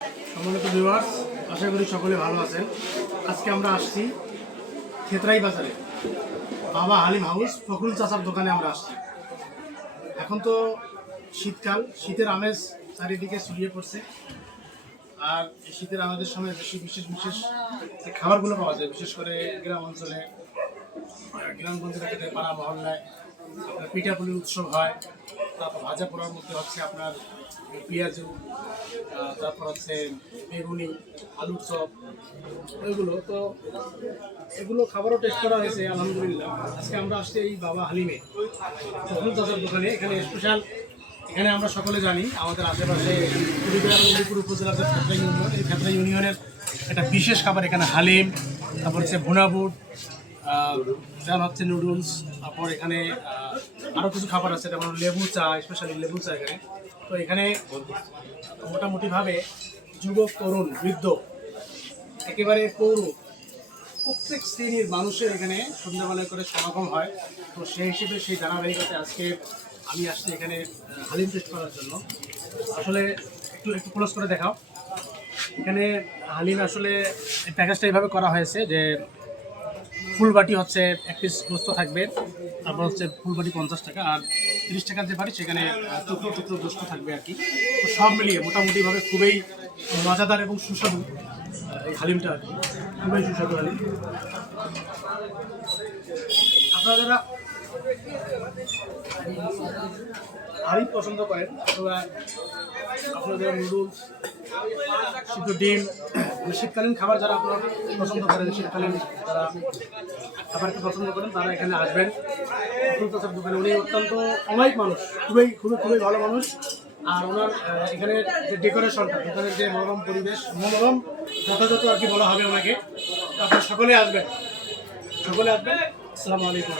সম্মানিত ভিউয়ার্স, আশা করি সকলে ভালো আছেন। আজকে আমরা আসছি খেতরাই বাজারে বাবা হালিম হাউস ফখরুল চাচার দোকানে আমরা আসছি। এখন তো শীতকাল, শীতের আমেজ চারিদিকে ছড়িয়ে পড়ছে। আর এই শীতের আমেজের সময় বিশেষ যে খাবারগুলো পাওয়া যায়, বিশেষ করে গ্রাম অঞ্চলে, গ্রামগঞ্জের ক্ষেত্রে পাড়া মহল্লায় আপনার পিঠাপুলির উৎসব হয়। তারপর ভাজা পোড়ার মধ্যে হচ্ছে আপনার পেঁয়াজু, তারপর হচ্ছে বেগুনি, আলুর চপ, এগুলো খাবারও টেস্ট করা হয়েছে আলহামদুলিল্লাহ। আজকে আমরা আসছি এই বাবা হালিমে ফখরুল চাচার দোকানে। এখানে স্পেশাল, এখানে আমরা সকলে জানি আমাদের আশেপাশে কুড়িগ্রাম উলিপুর উপজেলার যে খেতরা ইউনিয়ন, এই খেতরা ইউনিয়নের একটা বিশেষ খাবার এখানে হালিম, তারপর হচ্ছে ভুনা বুট, যেমন হচ্ছে নুডলস, তারপর এখানে আরও কিছু খাবার আছে যেমন লেবু চা, স্পেশালি লেবু চা এখানে। তো এখানে মোটামুটিভাবে যুবক, তরুণ, বৃদ্ধ, একেবারে পৌর, প্রত্যেক শ্রেণীর মানুষের এখানে সন্ধ্যাবেলায় করে সমাগম হয়। তো সেই হিসেবে সেই ধারাবাহিকতায় আজকে আমি আসছি এখানে হালিম টেস্ট করার জন্য। আসলে একটু ক্লোজ করে দেখাও। এখানে হালিম আসলে প্যাকেজটা এইভাবে করা হয়েছে যে ফুল বাটি হচ্ছে 1 পিস গোস্ত থাকবে, তারপর হচ্ছে ফুল বাটি 50 টাকা, আর 30 টাকার যে বাটি সেখানে টুকরো টুকরো গোস্ত থাকবে আর কি। তো সব মিলিয়ে মোটামুটিভাবে খুবই মজাদার এবং সুস্বাদু এই হালিমটা আর কি, খুবই সুস্বাদু হালিম। আপনারা যারা হালিম পছন্দ করেন অথবা আপনাদের নুডলস, সিদ্ধ ডিম, শীতকালীন খাবার যারা আপনারা পছন্দ করেন, শীতকালীন যারা খাবারকে পছন্দ করেন তারা এখানে আসবেন ফখরুল চাচার দোকানে। উনি অত্যন্ত অমায়িক মানুষ, খুবই ভালো মানুষ। আর ওনার এখানে যে ডেকোরেশনটা, দোকানের যে মনোরম পরিবেশ, মনোরম যথাযথ আর কি বলা হবে ওনাকে। আপনারা সকলে আসবেন। আসসালামু আলাইকুম।